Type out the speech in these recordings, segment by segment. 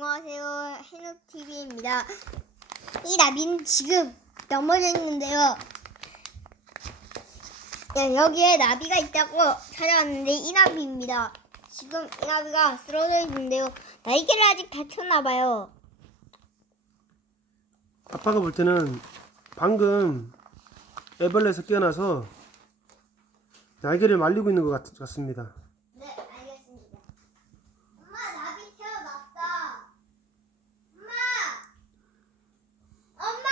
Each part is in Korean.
안녕하세요. 해누TV입니다. 이 나비는 지금 넘어져 있는데요. 야, 여기에 나비가 있다고 찾아왔는데 이 나비입니다. 지금 이 나비가 쓰러져 있는데요. 날개를 아직 다쳤나 봐요. 아빠가 볼 때는 방금 애벌레에서 깨어나서 날개를 말리고 있는 것 같, 같습니다. 네. 엄마, 나비 태어났다. 엄마! 엄마!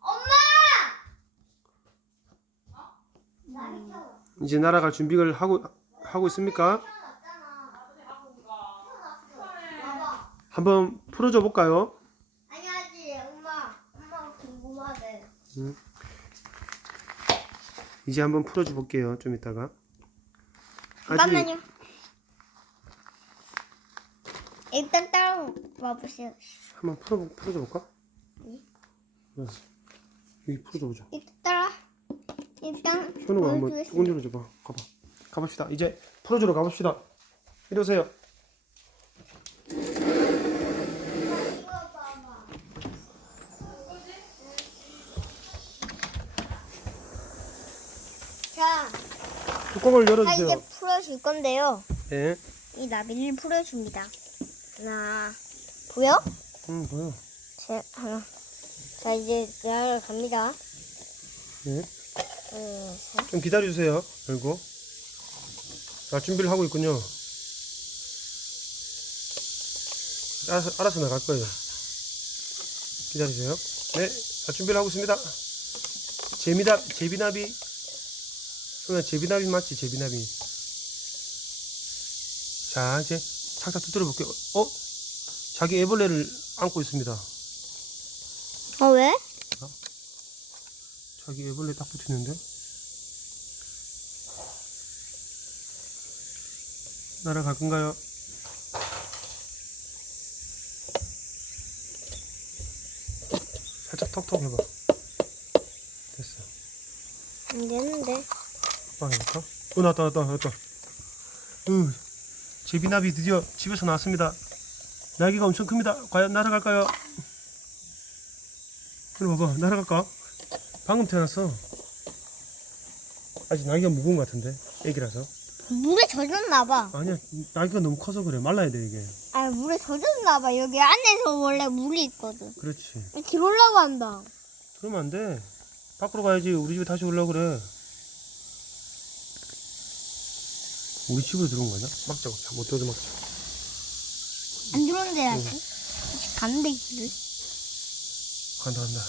엄마! 나비 태어났어. 이제 날아갈 준비를 하고 하고 있습니까? 한번 풀어줘 볼까요? 아니, 아직 엄마. 엄마가 궁금하대. 이제 한번 풀어줘 볼게요. 좀 이따가. 잠깐만요. 일단 따라와 보세요. 한번 풀어 풀어줘 볼까? 네. 여기 풀어줘 보자. 일단. 일단 현우가 한번 보여주겠습니다. 조금 열어줘봐. 가봐. 가봅시다. 이제 풀어주러 가봅시다. 이리 오세요. 자, 뚜껑을 자 열어주세요. 이제 풀어줄 건데요. 네. 이 나비를 풀어줍니다. 하나, 보여? 음 보여. 자, 하나. 자 이제 내가 갑니다. 네. 좀 기다려주세요. 그리고 자 준비를 하고 있군요. 알아서, 알아서 나갈 거예요. 기다리세요. 네, 자, 준비를 하고 있습니다. 제미나 제비나비. 그냥 제비나비 맞지? 제비나비. 자 이제 살짝 두드려 볼게요. 어? 자기 애벌레를 안고 있습니다. 어 왜? 자기 애벌레 딱 붙이는데? 날아갈 건가요? 살짝 톡톡 해봐. 됐어. 안 되는데. 아빠 해볼까? 어, 나왔다, 나왔다, 나왔다. 으, 제비나비 드디어 집에서 나왔습니다. 날개가 엄청 큽니다. 과연 날아갈까요? 이리 봐봐, 날아갈까? 방금 태어났어. 아직 날개가 무거운 것 같은데, 애기라서. 물에 젖었나 봐. 아니야, 날개가 너무 커서 그래. 말라야 돼, 이게. 아 물에 젖었나 봐. 여기 안에서 원래 물이 있거든. 그렇지. 길 올라간다. 그러면 안 돼. 밖으로 가야지. 우리 집에 다시 올라고 그래. 우리 집으로 들어온 거냐? 막자, 막자. 못 들어도 막자. 안 들어온대 아직. 간대 길을. 간다 간다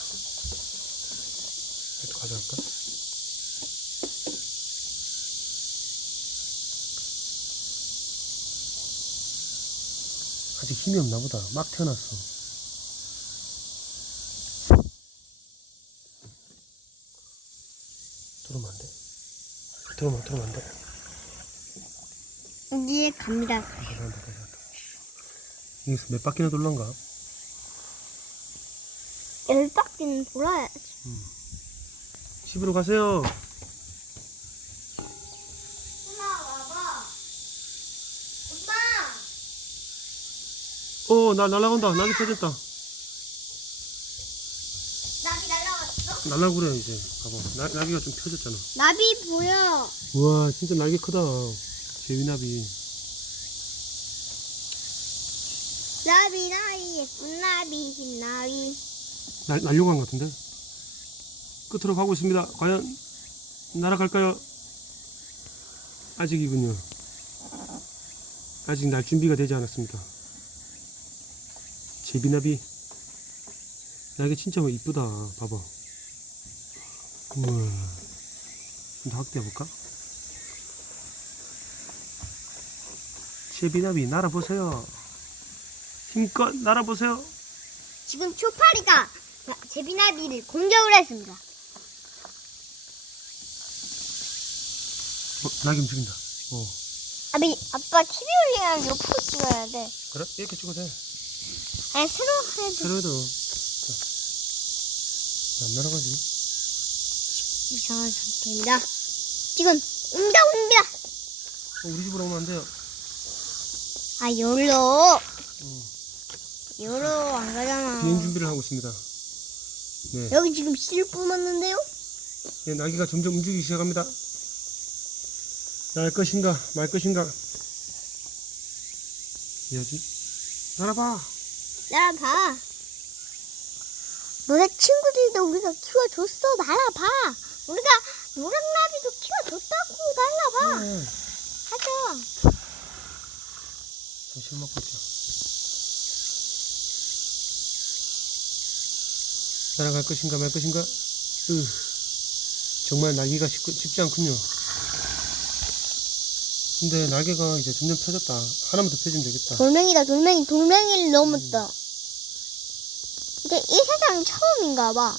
가져갈까? 아직 힘이 없나 보다 막 태어났어 들어오면 안 돼? 들어오면 들어오면 안 돼? 이제 갑니다. 가져간다 가져간다 여기서 몇 바퀴나 돌란가? 열 바퀴는 돌아야지. 집으로 가세요 엄마 와봐. 엄마. 어, 나 날아간다. 날개 펴졌다. 나비 날라갔어? 날라 그래 이제. 봐봐. 날, 날개가 좀 펴졌잖아. 나비 보여. 우와, 진짜 날개 크다. 제비나비. 나비 나비 예쁜 나비 흰 나비. 날, 날려간 것 같은데? 끝으로 가고 있습니다. 과연 날아갈까요? 아직이군요. 아직 날 준비가 되지 않았습니다. 제비나비. 날개 진짜 뭐 이쁘다. 봐봐. 우와. 좀 더 확대해볼까? 제비나비 날아보세요. 힘껏 날아보세요. 지금 초파리가 제비나비를 공격을 했습니다. 어, 낙이 움직인다. 어. 아비 아빠 TV 올리면 옆으로 찍어야 돼. 그래? 이렇게 찍어도 돼. 아니 새로 해도 새로도. 안 날아가지? 이상한 상태입니다. 지금 옮겨 옮겨. 어, 우리 집으로 오면 안 돼요. 아 여기로 여기로 안 가잖아. 비행 준비를 하고 있습니다. 네, 여기 지금 실 뿜었는데요? 네, 나귀가 점점 움직이기 시작합니다. 날 것인가 말 것인가. 해야지. 날아봐. 날아봐. 너네 친구들도 우리가 키워줬어. 날아봐. 우리가 노랑나비도 키워줬다고. 날아봐. 네. 하자. 잠시만 먹고 있자. 날아갈 것인가 말 것인가? 으, 정말 날개가 쉽, 쉽지 않군요. 근데 날개가 이제 점점 펴졌다. 하나만 더 펴주면 되겠다. 돌멩이다. 돌멩이. 돌멩이를 넘었다. 이제 이 세상 처음인가 봐.